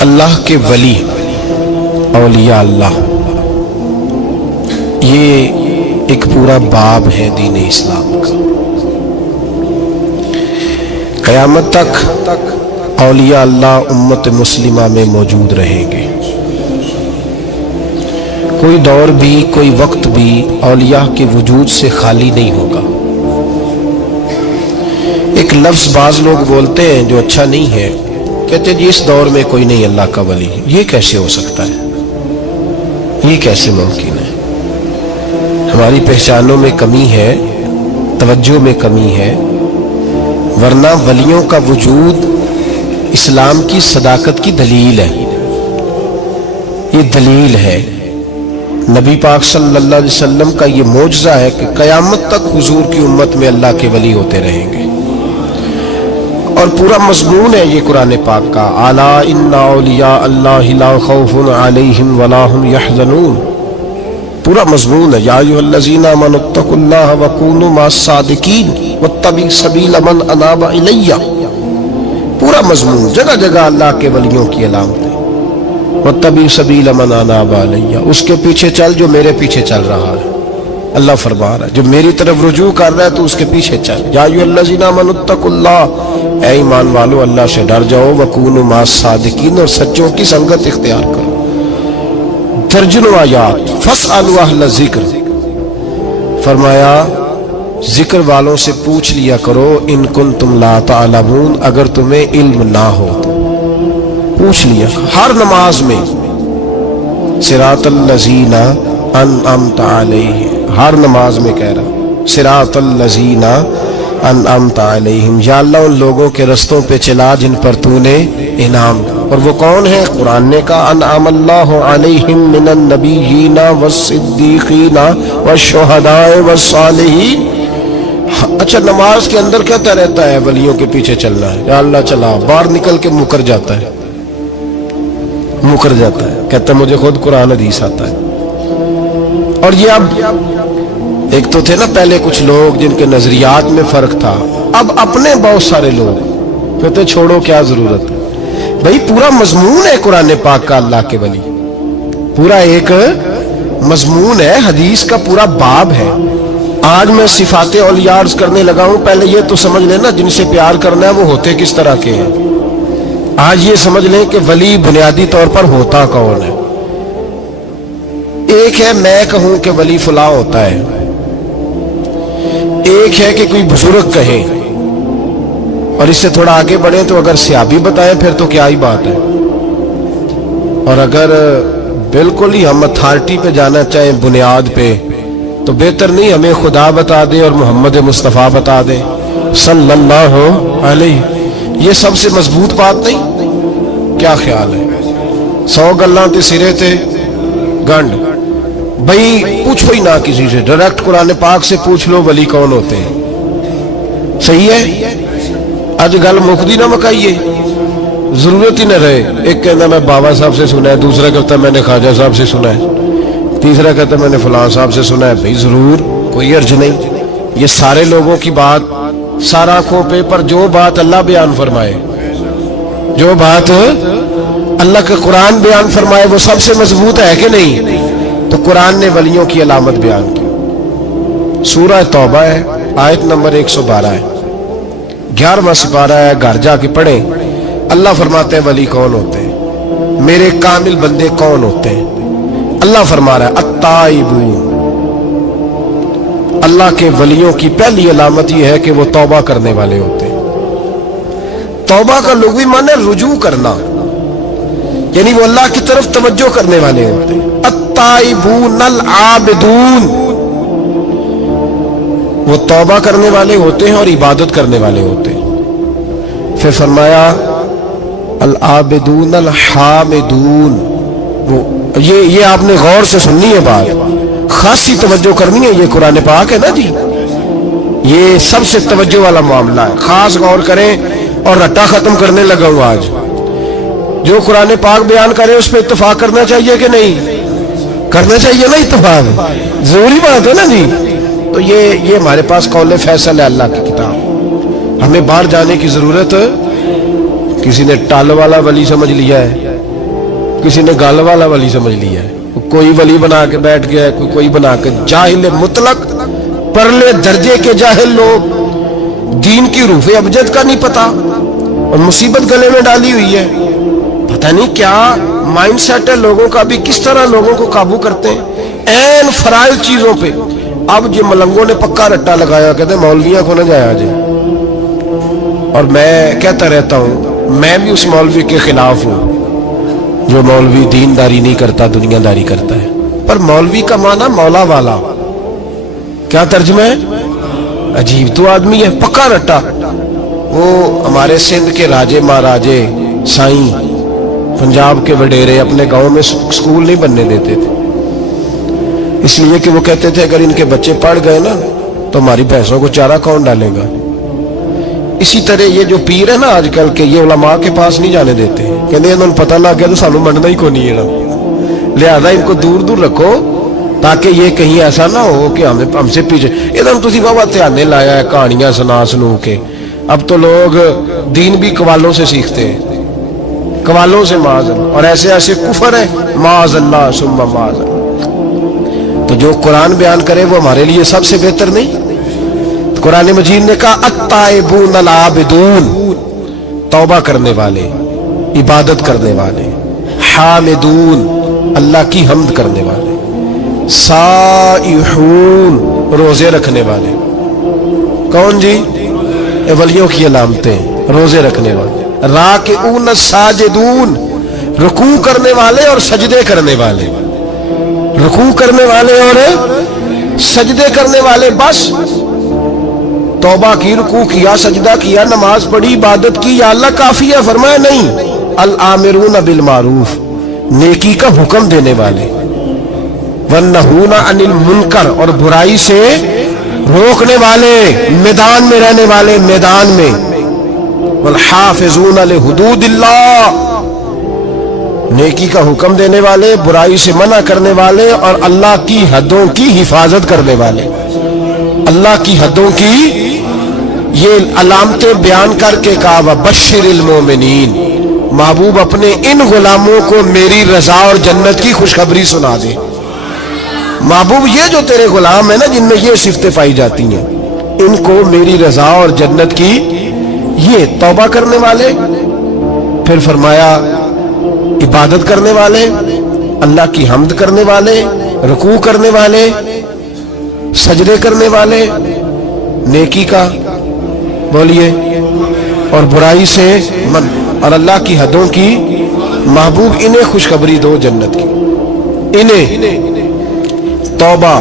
اللہ کے ولی اولیاء اللہ، یہ ایک پورا باب ہے دین اسلام کا۔ قیامت تک اولیاء اللہ امت مسلمہ میں موجود رہیں گے۔ کوئی دور بھی کوئی وقت بھی اولیاء کے وجود سے خالی نہیں ہوگا۔ ایک لفظ بعض لوگ بولتے ہیں جو اچھا نہیں ہے، کہتے ہیں جی اس دور میں کوئی نہیں اللہ کا ولی۔ یہ کیسے ہو سکتا ہے؟ یہ کیسے ممکن ہے؟ ہماری پہچانوں میں کمی ہے، توجہ میں کمی ہے، ورنہ ولیوں کا وجود اسلام کی صداقت کی دلیل ہے۔ یہ دلیل ہے، نبی پاک صلی اللہ علیہ وسلم کا یہ معجزہ ہے کہ قیامت تک حضور کی امت میں اللہ کے ولی ہوتے رہیں گے۔ اور پورا مضمون ہے یہ قرآن پاک کا، الا ان اولیاء اللہ لا خوف علیہم ولا هم یحزنون۔ پورا مضمون ہے، یا ایھا الذین آمنوا اتقوا اللہ وکونوا مع الصادقین واتبعوا سبیل من اناب الی۔ پورا مضمون، جگہ جگہ اللہ کے ولیوں کی علامتیں، واتبعوا سبیل من اناب الی، اس کے پیچھے چل جو میرے پیچھے چل رہا ہے۔ اللہ فرما رہا ہے جو میری طرف رجوع کر رہا ہے تو اس کے پیچھے چل۔ یا ایھا الذین آمنوا اتقوا اللہ، اے ایمان والو اللہ سے ڈر جاؤ، وکونوا مع الصادقین، اور سچوں کی سنگت اختیار کرو۔ درجنوں آیات، فاسألوا اہل الذکر، فرمایا ذکر والوں سے پوچھ لیا کرو، ان کنتم لا تعلمون، اگر تمہیں علم نہ ہو تو پوچھ لیا۔ ہر نماز میں صراط الذین انعمت علیہم، ہر نماز میں کہہ رہا صراط الذین انعمت علیہم، یا اللہ ان لوگوں کے رستوں پہ چلا جن پر تو نے انعام کیا۔ اور وہ کون ہے؟ قرآن نے کہا انعم اللہ علیہم من النبیین والصدیقین والشہداء والصالحین۔ اچھا، نماز کے اندر کہتا رہتا ہے ولیوں کے پیچھے چلنا ہے، یا اللہ چلا، باہر نکل کے مکر جاتا ہے، کہتا ہے مجھے خود قرآن حدیث آتا ہے۔ اور یہ اب ایک تو تھے نا پہلے کچھ لوگ جن کے نظریات میں فرق تھا، اب اپنے بہت سارے لوگ کہتے چھوڑو کیا ضرورت ہے۔ بھئی پورا مضمون ہے قرآن پاک کا اللہ کے ولی، پورا ایک مضمون ہے، حدیث کا پورا باب ہے۔ آج میں صفات اولیاء عرض کرنے لگا ہوں، پہلے یہ تو سمجھ لینا جن سے پیار کرنا ہے وہ ہوتے کس طرح کے ہیں۔ آج یہ سمجھ لیں کہ ولی بنیادی طور پر ہوتا کون ہے۔ ایک ہے میں کہوں کہ ولی فلاں ہوتا ہے، ایک ہے کہ کوئی بزرگ کہے، اور اس سے تھوڑا آگے بڑھیں تو اگر صحابی بتائیں پھر تو کیا ہی بات ہے، اور اگر بالکل ہی ہم اتھارٹی پہ جانا چاہیں بنیاد پہ تو بہتر نہیں ہمیں خدا بتا دے اور محمد مصطفیٰ بتا دے صلی اللہ علیہ۔ یہ سب سے مضبوط بات نہیں؟ کیا خیال ہے؟ 100 گلاں تے سرے تے گنڈ۔ بھئی پوچھو ہی نہ کسی سے، ڈائریکٹ قرآن پاک سے پوچھ لو ولی کون ہوتے ہیں۔ صحیح ہے؟ آج گل مکدی نہ مکائیے، ضرورت ہی نہ رہے۔ ایک کہنا میں بابا صاحب سے سنا ہے، دوسرا کہتا میں نے خواجہ صاحب سے سنا ہے، تیسرا کہتا میں نے فلاں صاحب سے سنا ہے۔ بھئی ضرور، کوئی عرض نہیں۔ یہ سارے لوگوں کی بات، سارا آنکھوں پہ، پر جو بات اللہ بیان فرمائے، جو بات اللہ کا قرآن بیان فرمائے وہ سب سے مضبوط ہے کہ نہیں؟ تو قرآن نے ولیوں کی علامت بیان کی۔ سورہ توبہ ہے، آیت نمبر 112 ہے، 11واں سپارہ ہے، گھر جا کے پڑھیں۔ اللہ فرماتے ہیں ولی کون ہوتے ہیں، میرے کامل بندے کون ہوتے ہیں۔ اللہ فرما رہا ہے التائبون، اللہ کے ولیوں کی پہلی علامت یہ ہے کہ وہ توبہ کرنے والے ہوتے ہیں۔ توبہ کا لغوی معنی ہے رجوع کرنا، یعنی وہ اللہ کی طرف توجہ کرنے والے ہوتے ہیں۔ التائبون العابدون، وہ توبہ کرنے والے ہوتے ہیں اور عبادت کرنے والے ہوتے ہیں۔ پھر فرمایا العابدون الحامدون، وہ یہ آپ نے غور سے سننی ہے بات، خاصی توجہ کرنی ہے، یہ قرآن پاک ہے نا جی، یہ سب سے توجہ والا معاملہ ہے، خاص غور کریں۔ اور رٹا ختم کرنے لگا ہوں آج، جو قرآن پاک بیان کرے اس پہ اتفاق کرنا چاہیے کہ نہیں؟ کرنا چاہیے نا اتفاق، ضروری بات ہے نا جی۔ تو یہ ہمارے پاس قول فیصل ہے اللہ کی کتاب، ہمیں باہر جانے کی ضرورت، کسی نے ٹال والا ولی سمجھ لیا ہے، किसी ने गाल वाला वली समझ लिया है, कोई वली बना के बैठ गया है, कोई बना के। जाहिल मुतलक, परले दर्जे के जाहिल लोग, दीन की रूफ़े अबजद का नहीं पता और मुसीबत गले में डाली हुई है। पता नहीं क्या माइंड सेट है लोगों का, भी किस तरह लोगों को काबू करते हैं ऐन फराइज चीजों पे। अब जो मलंगों ने पक्का रट्टा लगाया, कहते मौलवियों को ना जाया जाए। और मैं कहता रहता हूं, मैं भी उस मौलवी के खिलाफ हूं जो मौलवी दीनदारी नहीं करता, दुनियादारी करता है। पर मौलवी का माना मौला वाला, क्या तर्जुमा है? अजीब तो आदमी है, पक्का रट्टा। वो हमारे सिंध के राजे महाराजे साईं, पंजाब के वडेरे अपने गांव में स्कूल नहीं बनने देते थे, इसलिए कि वो कहते थे अगर इनके बच्चे पढ़ गए ना तो हमारी भैंसों को चारा कौन डालेगा। इसी तरह ये जो पीर है ना आजकल के, ये उलमा के पास नहीं जाने देते, कहते इन्होंने पता लग गया तो सानू मनना ही को नहीं है, लिहाजा इनको दूर दूर रखो ताकि ये कहीं ऐसा ना हो कि हमसे पीछे। एकदम तुसी बाबा ध्यान लाया है कहानियां सुना सुनू के। अब तो लोग दीन भी कवालों से सीखते हैं, कवालों से माज़, और ऐसे ऐसे कुफर है, माज़ अल्लाह सुम्मा माज़। तो जो कुरान बयान करे वो हमारे लिए सबसे बेहतर नहीं? तो कुरान मजीद ने कहा अत्ताइबून अल आबिदून, तौबा करने वाले, इबादत करने वाले, हामिदून, अल्लाह की हम्द करने वाले, साइहून, रोजे रखने वाले। कौन जी? वलियों की अलामतें, रोजे रखने वाले। राकिऊन साजिदून, रुकू करने वाले और सजदे करने वाले, रुकू करने वाले और सजदे करने वाले। बस तौबा की, रुकू किया, सजदा किया, नमाज पढ़ी, इबादत की, या अल्लाह काफी है? फरमाया नहीं। अल आमिरून बिल मारूफ, नेकी का हुक्म देने वाले, वन्नहूना अनिल मुनकर, और बुराई से रोकने वाले, मैदान में रहने वाले, मैदान में। वल हाफिजून li हुदूदिल्लाह, नेकी का हुक्म देने वाले, बुराई से मना करने वाले और अल्लाह की हदों की हिफाजत करने वाले। अल्लाह की हदों की ये अलामतें बयान करके कहा वबश्शिरिल मोमिनीन, महबूब अपने इन गुलामों को मेरी रजा और जन्नत की खुशखबरी सुना दे। महबूब ये जो तेरे गुलाम है ना जिनमें ये सिफतें पाई जाती हैं, इनको मेरी रजा और जन्नत की, ये तौबा करने वाले, फिर फरमाया इबादत करने वाले, अल्लाह की हम्द करने वाले, रुकू करने वाले, सजदे करने वाले, नेकी का बोलिए और बुराई से मन, और अल्लाह की हदों की। महबूब इन्हें खुशखबरी दो जन्नत की, इन्हें तौबा।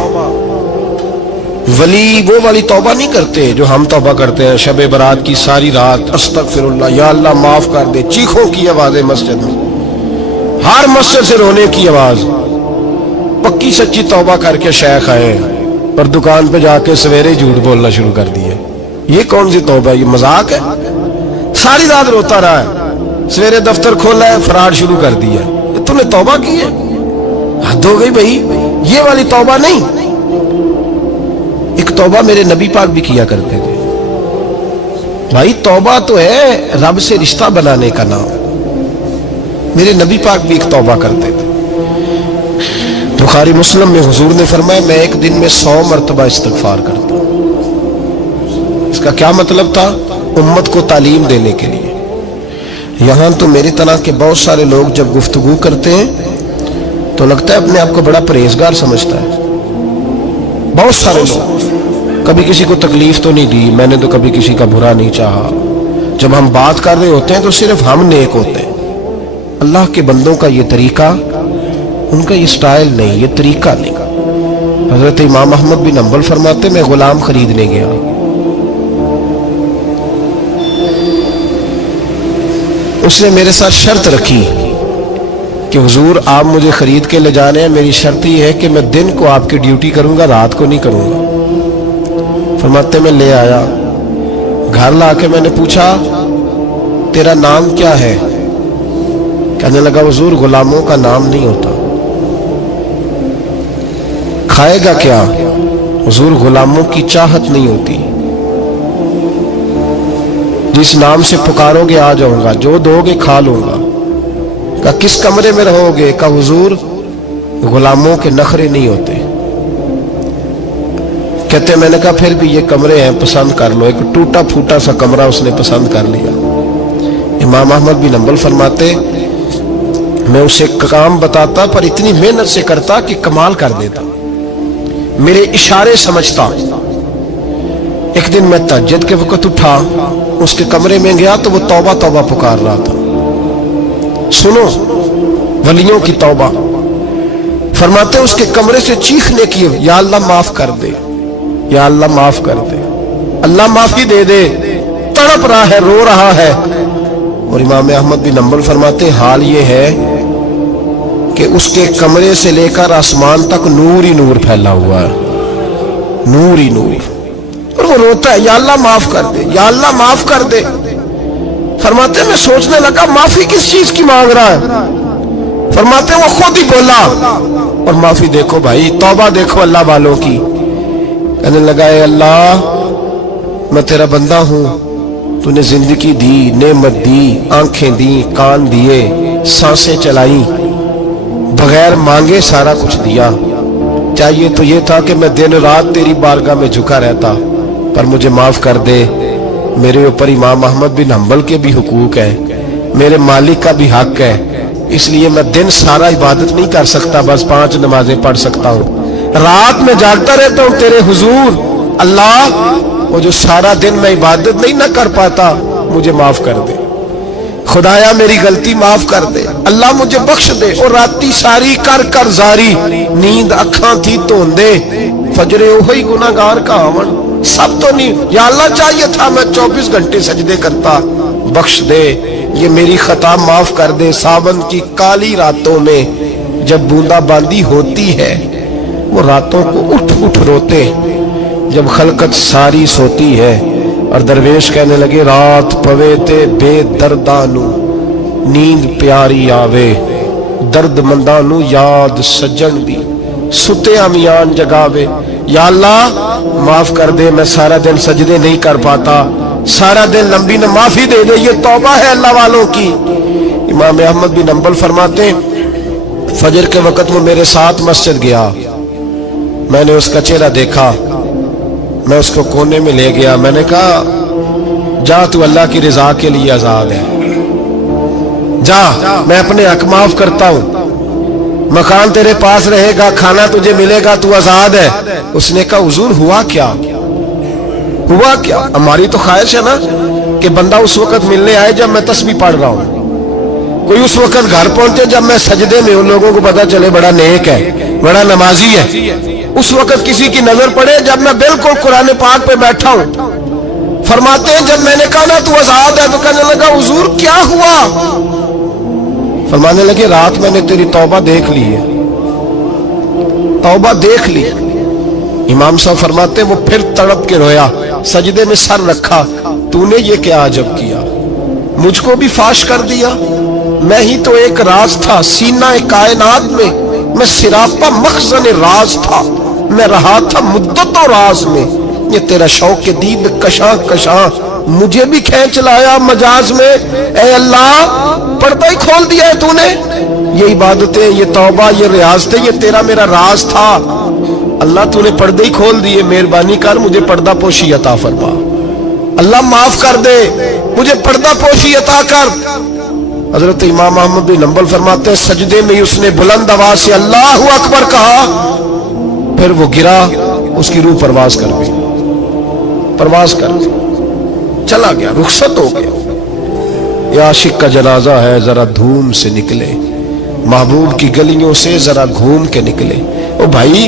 वली वो वाली तौबा नहीं करते जो हम तौबा करते हैं, शबे बरात की सारी रात अस्तगफिरुल्लाह, या अल्लाह माफ कर दे, चीखों की आवाजें मस्जिद में, हर मस्जिद से रोने की आवाज। पक्की सच्ची तौबा करके शेख आए और दुकान पे जाके सवेरे झूठ बोलना शुरू कर दिया। ये कौन सी तौबा है? ये मजाक है? सारी रात रोता रहा है, सवेरे दफ्तर खोला है, फराड शुरू कर दिया। तूने तौबा की है? हद हो गई भाई, ये वाली तौबा नहीं। एक तौबा मेरे नबी पाक भी किया करते थे भाई। तौबा तो है रब से रिश्ता बनाने का नाम। मेरे नबी पाक भी एक तौबा करते थे। बुखारी मुस्लिम में हुजूर ने फरमाया मैं एक दिन में 100 मरतबा इस्तिगफार करता हूं। इसका क्या मतलब था? उम्मत को तालीम देने के लिए। यहां तो मेरी तरह के बहुत सारे लोग जब गुफ्तगू करते हैं तो लगता है अपने आप को बड़ा परहेजगार समझता है। बहुत सारे लोग, कभी किसी को तकलीफ तो नहीं दी, मैंने तो कभी किसी का बुरा नहीं चाहा। जब हम बात कर रहे होते हैं तो सिर्फ हम नेक होते हैं। अल्लाह के बंदों का ये तरीका, उनका ये स्टाइल नहीं, ये तरीका नहीं। हजरत इमाम अहमद बिन हंबल फरमाते मैं गुलाम खरीदने गया, उसने मेरे साथ शर्त रखी कि हुजूर आप मुझे खरीद के ले जा रहे हैं, मेरी शर्त ये है कि मैं दिन को आपकी ड्यूटी करूंगा, रात को नहीं करूंगा। फरमाते मैं ले आया, घर ला के मैंने पूछा तेरा नाम क्या है? कहने लगा हुजूर गुलामों का नाम नहीं होता। खाएगा क्या? हुजूर गुलामों की चाहत नहीं होती, जिस नाम से पुकारोगे आ जाऊंगा, जो दोगे खा लूंगा। कहा किस कमरे में रहोगे? कहा हुजूर गुलामों के नखरे नहीं होते। कहते मैंने कहा फिर भी ये कमरे हैं, पसंद कर लो। एक टूटा फूटा सा कमरा उसने पसंद कर लिया। इमाम अहमद बिन हंबल फरमाते मैं उसे काम बताता पर इतनी मेहनत से करता कि कमाल कर देता, मेरे इशारे समझता। एक दिन मैं तहज्जुद के वक्त उठा, उसके कमरे में गया तो वो तौबा तौबा पुकार रहा था। सुनो वलियों की तौबा। फरमाते उसके कमरे से चीखने की, या अल्लाह माफ कर दे, या अल्लाह माफ कर दे, अल्लाह माफी दे दे। तड़प रहा है, रो रहा है। और इमाम अहमद बिन हंबल फरमाते हाल ये है कि उसके कमरे से लेकर आसमान तक नूर ही नूर फैला हुआ है, नूर ही नूर। और वो रोता है, या अल्लाह माफ कर दे, या अल्लाह माफ कर दे। फरमाते मैं सोचने लगा माफी किस चीज की मांग रहा है। फरमाते वो खुद ही बोला, और माफी देखो भाई, तौबा देखो अल्लाह वालों की। कहने लगा ए अल्लाह मैं तेरा बंदा हूं, तूने जिंदगी दी, नेमत दी, आंखें दी, कान दिए, सांसें चलाई, बगैर मांगे सारा कुछ दिया। चाहिए तो ये था कि मैं दिन रात तेरी बारगाह में झुका रहता, पर मुझे माफ कर दे। मेरे ऊपर इमाम अहमद बिन हंबल के भी हुकूक है, मेरे मालिक का भी हक है, इसलिए मैं दिन सारा इबादत नहीं कर सकता, बस 5 नमाजें पढ़ सकता हूँ। रात में जागता रहता हूँ तेरे हुजूर। अल्लाह वो जो सारा दिन मैं इबादत नहीं ना कर पाता, मुझे माफ कर दे। खुदाया मेरी गलती माफ कर दे, अल्लाह मुझे बख्श दे। और राती सारी कर कर जारी, नींद अखा थी धोंदे, फजरे ओही गुनाहगार का आवन। सब तो नहीं, या अल्लाह चाहिए था मैं 24 घंटे सजदे करता, बख्श दे, ये मेरी खता माफ कर दे। सावन की काली रातों में जब बूंदाबांदी होती है, वो रातों को उठ उठ रोते, जब खलकत सारी सोती है। और दरवेश कहने लगे रात पवे ते बेदर्दानू, नींद प्यारी आवे, दर्द मंदानू याद सज्जन दी, सुते अमियान जगावे। या अल्लाह माफ कर दे, मैं सारा दिन सजदे नहीं कर पाता, सारा दिन लंबी न माफी दे दे, ये तौबा है अल्लाह वालों की। इमाम अहमद बिन हंबल फरमाते फजर के वक्त वो मेरे साथ मस्जिद गया, मैंने उसका चेहरा देखा, मैं उसको कोने में ले गया। मैंने कहा जा तू अल्लाह की रिजा के लिए आजाद है, जा मैं अपने हक माफ करता हूं, मकान तेरे पास रहेगा, खाना तुझे मिलेगा, तू आजाद है। उसने कहा हुजूर हुआ क्या, हुआ क्या? हमारी तो ख्वाहिश है ना कि बंदा उस वक्त मिलने आए जब मैं तस्बीह पढ़ रहा हूं, कोई उस वक्त घर पहुंचे जब मैं सजदे में, उन लोगों को पता चले बड़ा नेक है, बड़ा नमाजी है। उस वक्त किसी की नजर पड़े जब मैं बिल्कुल कुरान पाक पे बैठा हूं। फरमाते हैं जब मैंने कहा ना तू आजाद है, तो कहने लगा हुजूर क्या हुआ? फरमाने लगे रात मैंने तेरी तौबा देख ली है, तौबा देख ली। इमाम साहब फरमाते वो फिर तड़प के रोया, सजदे में सर रखा, तूने ये क्या अजब किया, मुझको भी फाश कर दिया, मैं ही तो एक राज था सीना कायनात में, मैं सिरापा मखज़न राज था, मैं रहा था मुद्दतों राज में। ये तेरा शौक के दीद कशा कशा मुझे भी खींच लाया मजाज में। ए अल्लाह पर्दा ही खोल दिया है तूने, ये इबादतें, ये तौबा, ये रियाज़तें, ये तेरा मेरा राज था। अल्लाह तूने पर्दे ही खोल दिए, मेहरबानी कर मुझे पर्दा पोशी अता फरमा। अल्लाह माफ कर दे, मुझे पर्दा पोशी अता कर। हजरत इमाम अहमद बिन हंबल फरमाते हैं सजदे में उसने बुलंद आवाज से अल्लाहु अकबर कहा, फिर वो गिरा, उसकी रूह परवाज कर गई, परवाज कर चला गया, रुखसत हो गया। ये आशिक का जनाजा है, जरा धूम से निकले, महबूब की गलियों से जरा घूम के निकले। ओ भाई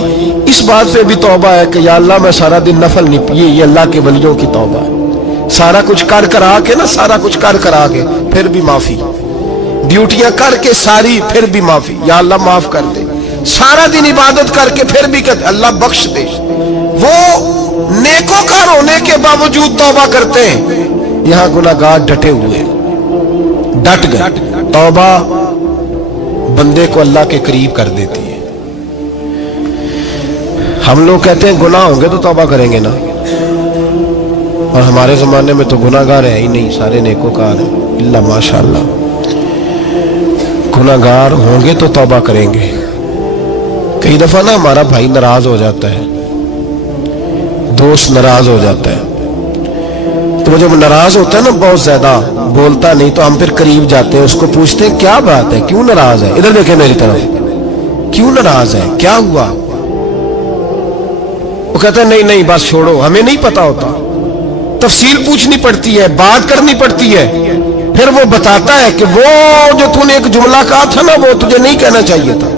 इस बात पे भी तौबा है कि या अल्लाह मैं सारा दिन नफल नहीं पिए, ये अल्लाह के वलियों की तौबा है। सारा कुछ कर करा के ना, सारा कुछ कर करा के फिर भी माफी, ड्यूटियां करके सारी फिर भी माफी, या अल्लाह माफ कर दे। सारा दिन इबादत करके फिर भी कहते अल्लाह बख्श दे। वो नेकोकार होने के बावजूद तौबा करते हैं, यहां गुनाहगार डटे हुए, डट गए। तौबा बंदे को अल्लाह के करीब कर देती है। हम लोग कहते हैं गुनाह होंगे तो तौबा करेंगे ना, और हमारे जमाने में तो गुनाहगार है ही नहीं, सारे नेकोकार हैं, इल्ला माशाअल्लाह। गुनाहगार होंगे तो तौबा करेंगे। कई दफा ना हमारा भाई नाराज हो जाता है, दोस्त नाराज हो जाता है, तो वो जब नाराज होता है ना बहुत ज्यादा बोलता नहीं, तो हम फिर करीब जाते हैं, उसको पूछते हैं क्या बात है, क्यों नाराज है, इधर देखे मेरी तरफ, क्यों नाराज है, क्या हुआ? वो कहता है नहीं नहीं बस छोड़ो, हमें नहीं पता होता, तफसील पूछनी पड़ती है, बात करनी पड़ती है। फिर वो बताता है कि वो जो तूने एक जुमला कहा था ना वो तुझे नहीं कहना चाहिए था।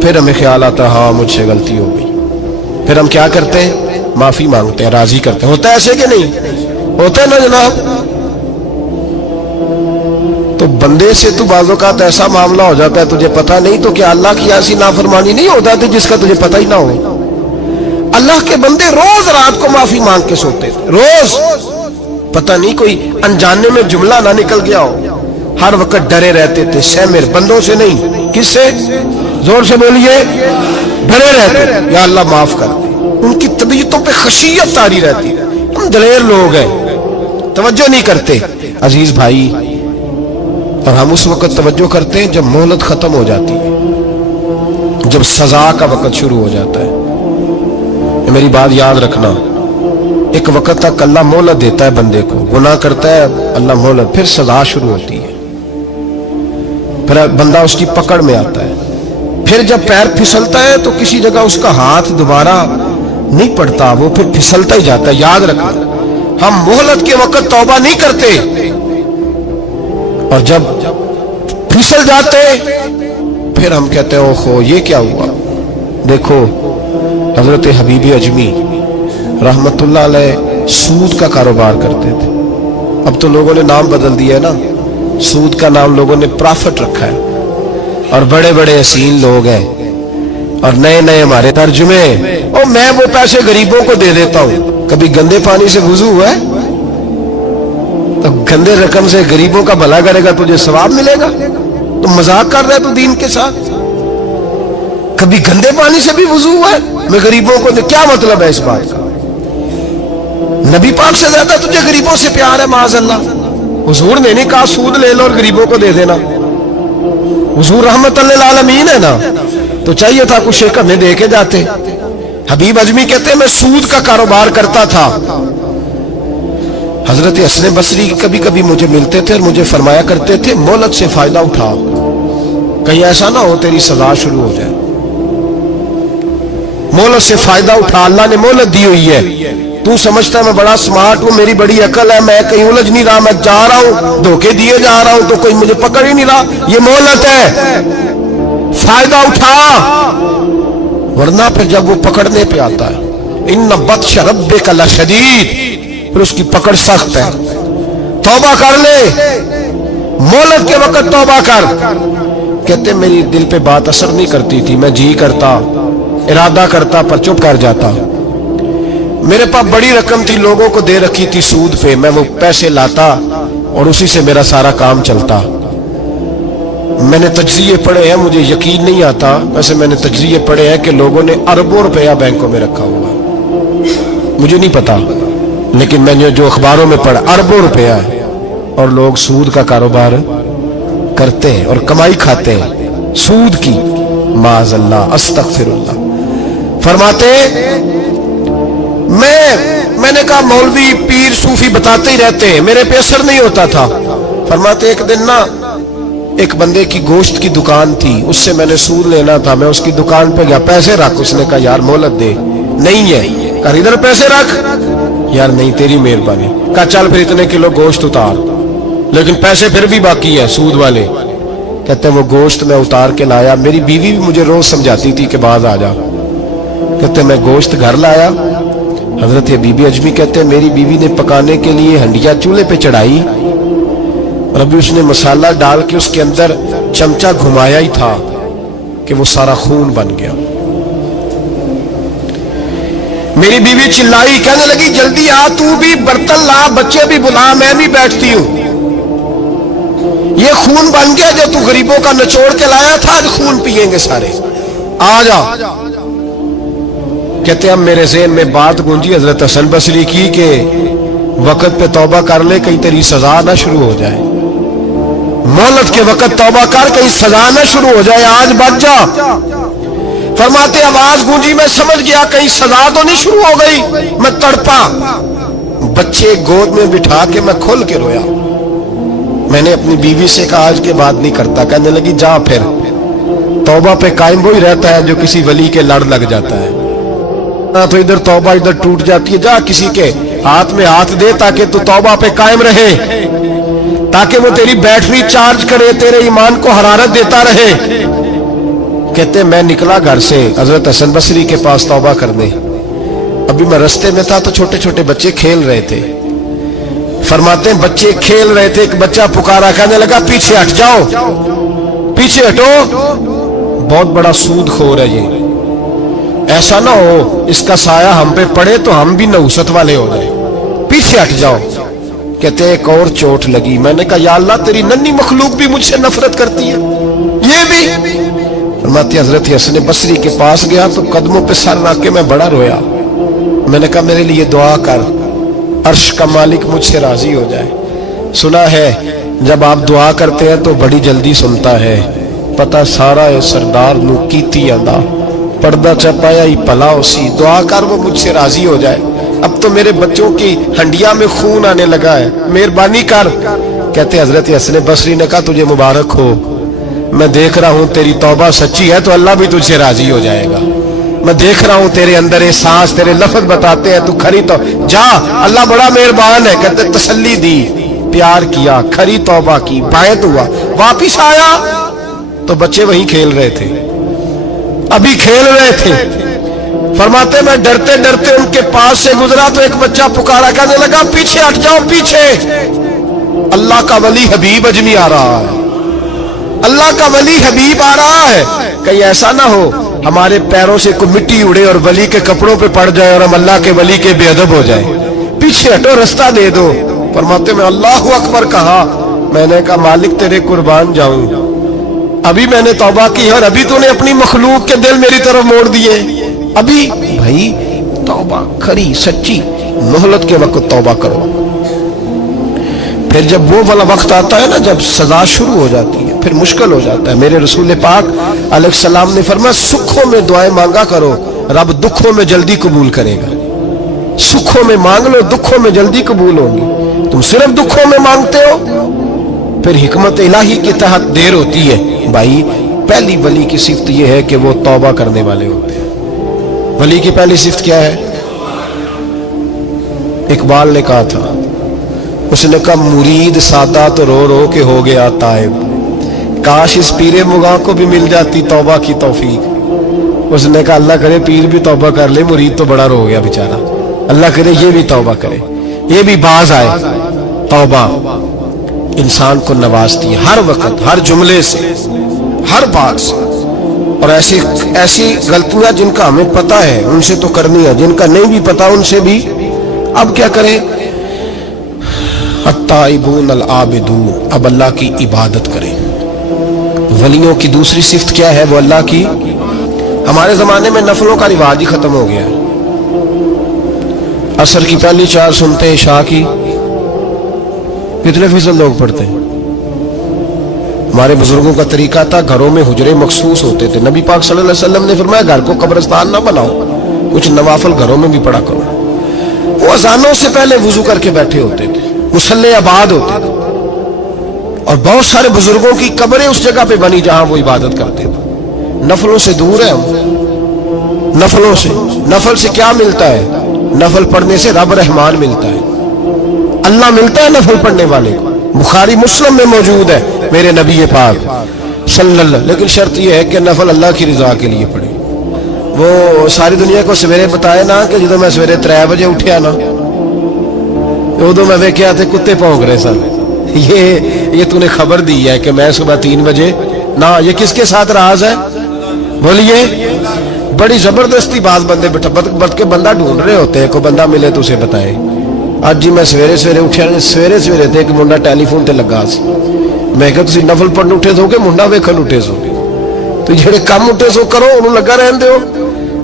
फिर हमें ख्याल आता है हाँ मुझसे गलती हो गई। फिर हम क्या करते हैं, माफी मांगते हैं, राजी करते हैं। होता है ऐसे कि नहीं होता है ना जनाब? तो बंदे से तू बाज़ औक़ात ऐसा मामला हो जाता है तुझे पता नहीं, तो क्या अल्लाह की ऐसी नाफरमानी नहीं होता थी जिसका तुझे पता ही ना हो? अल्लाह के बंदे रोज रात को माफी मांग के सोते थे, रोज। पता नहीं कोई अनजाने में जुमला ना निकल गया हो, हर वक्त डरे रहते थे, सहमिर, बंदों से नहीं, किससे? जोर से बोलिए, डरे रहते थे, या अल्लाह माफ कर दे। उनकी तबीयतों पे खशियत तारी रहती है। हम दलेर लोग हैं, तवज्जो नहीं करते अजीज भाई, और हम उस वक्त तवज्जो करते हैं जब मोहलत खत्म हो जाती है, जब सजा का वक्त शुरू हो जाता है। मेरी बात याद रखना, एक वक्त तक अल्लाह मोहलत देता है बंदे को, गुनाह करता है अल्लाह मोहलत, फिर सजा शुरू होती है, फिर बंदा उसकी पकड़ में आता है। फिर जब पैर फिसलता है तो किसी जगह उसका हाथ दोबारा नहीं पड़ता, वो फिर फिसलता ही जाता है। याद रखना, हम मोहलत के वक्त तौबा नहीं करते, और जब फिसल जाते फिर हम कहते हैं ओहो ये क्या हुआ। देखो हजरत हबीबी अजमी रहमतुल्लाह अलैह सूद का कारोबार करते थे। अब तो लोगों ने नाम बदल दिया है ना, सूद का नाम लोगों ने प्रॉफिट रखा है, और बड़े बड़े हसीन लोग हैं, और नए नए हमारे तर्जुमे, और मैं वो पैसे गरीबों को दे देता हूं। कभी गंदे पानी से वुजू हुआ है? तो गंदे रकम से गरीबों का भला करेगा तुझे सवाब मिलेगा? तो मजाक कर रहा है तू दीन के साथ? कभी गंदे पानी से भी वुजू हुआ है? मैं गरीबों को दे, क्या मतलब है इस बात का? नबी पाक से ज्यादा तुझे गरीबों से प्यार है माज़अल्लाह। हुजूर ने नहीं कहा सूद ले लो और गरीबों को दे देना, हुजूर रहमतुल लिल आलमीन है ना, तो चाहिए था कुछ एक हमें दे के जाते। हबीब अजमी कहते मैं सूद का कारोबार करता था। हजरत हसन बसरी कभी कभी मुझे मिलते थे और मुझे फरमाया करते थे मोहलत से फायदा उठा, कहीं ऐसा ना हो तेरी सजा शुरू हो जाए। मोहलत से फायदा उठा, अल्लाह ने मोहलत दी हुई है। तू समझता है मैं बड़ा स्मार्ट हूं, मेरी बड़ी अकल है, मैं कहीं उलझ नहीं रहा, मैं जा रहा हूं, धोखे दिए जा रहा हूं, तो कोई मुझे पकड़ ही नहीं रहा। ये मोहलत है, फायदा उठा, वरना फिर जब वो पकड़ने पे आता है इन्ना बत्श रब्बिका लशदीद, फिर उसकी पकड़ सख्त है। तौबा कर ले, मोहलत के वक्त तौबा कर। कहते मेरी दिल पे बात असर नहीं करती थी, मैं जी करता, इरादा करता, पर चुप कर जाता। मेरे पास बड़ी रकम थी, लोगों को दे रखी थी सूद पे, मैं वो पैसे लाता और उसी से मेरा सारा काम चलता। मैंने तजज़िये पढ़े हैं, मुझे यकीन नहीं आता, वैसे मैंने तजज़िये पढ़े हैं कि लोगों ने अरबों रुपया बैंकों में रखा हुआ है, मुझे नहीं पता, लेकिन मैंने जो अखबारों में पढ़ा अरबों रुपया है, और लोग सूद का कारोबार करते हैं और कमाई खाते हैं सूद की। माज़अल्लाह, अस्तगफिरुल्लाह। फरमाते मैंने कहा मौलवी पीर सूफी बताते ही रहते हैं, मेरे पे असर नहीं होता था। फरमाते एक दिन ना एक बंदे की गोश्त की दुकान थी, उससे मैंने सूद लेना था, मैं उसकी दुकान पे गया, पैसे रख। उसने कहा यार मोहलत दे। नहीं है, कहा इधर पैसे रख। यार नहीं तेरी मेहरबानी। कहा चल फिर इतने किलो गोश्त उतार, लेकिन पैसे फिर भी बाकी है सूद वाले। कहते वो गोश्त मैं उतार के लाया, मेरी बीवी भी मुझे रोज समझाती थी कि बाज आ जा। कहते मैं गोश्त घर लाया, हजरत बीबी अजमी कहते मेरी बीवी ने पकाने के लिए हंडिया चूल्हे पे चढ़ाई, और अभी उसने मसाला डाल के उसके अंदर चमचा घुमाया ही था कि वो सारा खून बन गया। मेरी बीवी चिल्लाई, कहने लगी जल्दी आ, तू भी बर्तन ला, बच्चे भी बुला, मैं भी बैठती हूं। ये खून बन गया जो तू गरीबों का निचोड़ के लाया था, आज खून पिएंगे सारे, आ जा। कहते अब मेरे ज़हन में बात गूंजी हजरत हसन बसरी की कि वक्त पे तौबा कर ले, कहीं तेरी सजा ना शुरू हो जाए। मोहलत के वक्त तौबा कर, कहीं सजा न शुरू हो जाए, आज बच जा। फरमाते आवाज गूंजी, मैं समझ गया कहीं सजा तो नहीं शुरू हो गई। मैं तड़पा, बच्चे गोद में बिठा के मैं खोल के रोया। मैंने अपनी बीवी से कहा आज के बाद नहीं करता। कहने लगी जा फिर, तौबा पे कायम वही रहता है जो किसी वली के लड़ लग जाता है। तो इधर तौबा इधर टूट जाती है। जा किसी के हाथ में हाथ दे ताकि तू तौबा पे कायम रहे, ताकि वो तेरी बैटरी चार्ज करे, तेरे ईमान को हरारत देता रहे। कहते मैं निकला घर से हजरत हसन बसरी के पास तौबा करने। अभी मैं रास्ते में था तो छोटे छोटे बच्चे खेल रहे थे। फरमाते हैं बच्चे खेल रहे थे, एक बच्चा पुकारा, कहने लगा पीछे हट जाओ, पीछे हटो, बहुत बड़ा सूदखोर है ये, ऐसा ना हो इसका साया हम पे पड़े तो हम भी नहुसत वाले हो जाए, पीछे हट जाओ। कहते एक और चोट लगी। मैंने कहा या अल्लाह तेरी नन्ही मखलूक भी मुझसे नफरत करती है, ये भी। फरमाती हजरत हसन बसरी के पास गया तो कदमों पे सर रख के मैं बड़ा रोया। मैंने कहा मेरे लिए दुआ कर, अर्श का मालिक मुझसे राजी हो जाए। सुना है जब आप दुआ करते हैं तो बड़ी जल्दी सुनता है। पता सारा है सरदार नू कीती आंदा, पर्दा चपाया ही भला उसी, दुआ कर वो मुझसे राजी हो जाए। अब तो मेरे बच्चों की हंडिया में खून आने लगा है, मेहरबानी कर। कहते हजरत हसन बसरी ने कहा तुझे मुबारक हो, मैं देख रहा हूं तेरी तौबा सच्ची है तो अल्लाह भी तुझसे राजी हो जाएगा। मैं देख रहा हूं तेरे अंदर एहसास, तेरे लफ्ज बताते हैं तू खरी तो जा, अल्लाह बड़ा मेहरबान है। कहते तसल्ली दी, प्यार किया, खरी तौबा की, बायत हुआ, वापिस आया तो बच्चे वहीं खेल रहे थे, अभी खेल रहे थे। फरमाते मैं डरते डरते उनके पास से गुजरा तो एक बच्चा पुकारा, कहने लगा पीछे हट जाओ पीछे, अल्लाह का वली हबीब अजमी आ रहा है, अल्लाह का वली हबीब आ रहा है। कहीं ऐसा ना हो हमारे पैरों से कोई मिट्टी उड़े और वली के कपड़ों पे पड़ जाए और हम अल्लाह के वली के बेअदब हो जाए, पीछे हटो रास्ता दे दो। फरमाते में अल्लाहु अकबर कहा। मैंने कहा मालिक तेरे कुर्बान जाऊं, अभी मैंने तौबा की और अभी तूने अपनी मखलूक के दिल मेरी तरफ मोड़ दिए। अभी भाई तौबा खरी सच्ची, मोहलत के वक्त तौबा करो। फिर जब वो वाला वक्त आता है ना जब सजा शुरू हो जाती है फिर मुश्किल हो जाता है। मेरे रसूल पाक अलैहिस्सलाम ने फरमाया सुखों में दुआएं मांगा करो, रब दुखों में जल्दी कबूल करेगा। सुखों में मांग लो, दुखों में जल्दी कबूल होंगी। तुम सिर्फ दुखों में मांगते हो फिर हिकमत इलाही के तहत देर होती है। भाई पहली वली की सिफ्त यह है कि वो तौबा करने वाले होते हैं। वली की पहली सिफ्त क्या है? इकबाल ने कहा था, उसने कहा मुरीद सादा तो रो रो के हो गया ताइब, काश इस पीरे मुगा को भी मिल जाती तौबा की तौफीक। उसने कहा अल्लाह करे पीर भी तौबा कर ले, मुरीद तो बड़ा रो गया बेचारा, अल्लाह करे ये भी तौबा करे, ये भी बाज आए। तौबा इंसान को नवाजती है हर वक्त, हर जुमले से, हर बात से। और ऐसी ऐसी गलतियां जिनका हमें पता है उनसे तो करनी है, जिनका नहीं भी पता उनसे भी। अब क्या करें? अत्ताइबून अल आबिदून, अब अल्लाह की इबादत करें। वलियों की दूसरी सिफ्त क्या है? वो अल्लाह की। हमारे जमाने में नफलों का रिवाज ही खत्म हो गया है। असर की पहली चार सुनते हैं, शाह की कितने फीसद लोग पढ़ते हैं? हमारे बुजुर्गों का तरीका था, घरों में हुजरे मखसूस होते थे। नबी पाक सल्लल्लाहु अलैहि वसल्लम ने फरमाया घर को कब्रिस्तान ना बनाओ, कुछ नवाफल घरों में भी पढ़ा करो। वो अजानों से पहले वुजू करके बैठे होते थे, मुसल्ले आबाद होते थे, और बहुत सारे बुजुर्गों की कब्रें उस जगह पे बनी जहां वो इबादत करते थे। नफलों से दूर है हम, नफलों से। नफल से क्या मिलता है? नफल पढ़ने से रब रहमान मिलता है, अल्लाह मिलता है नफल पढ़ने वाले को। बुखारी मुस्लिम में मौजूद है मेरे नबी पाक सल्लल्लाहु। लेकिन शर्त यह है कि नफल अल्लाह की रजा के लिए पढ़े। वो सारी दुनिया को सवेरे बताए ना कि जो मैं सवेरे 3 बजे उठा ना उदो मैं वेख्या थे कुत्ते भौंक रहे सन। ये तूने खबर दी है कि मैं सुबह 3 बजे ना। ये किसके साथ राज है? बोलिए। बड़ी जबरदस्ती बात बंदे बट के बंदा ढूंढ रहे होते हैं, कोई बंदा मिले तो उसे बताए। आज जी मैं सवेरे सवेरे उठा, सवेरे सवेरे ते एक मुंडा टेलीफोन ते लगा सी। मैं कहा तुसीं नफल पढ़न उठे सो के मुंडा वेखन उठे सो? तो जेड़े काम उठे सो करो, उन्होंने लगा रहन दो,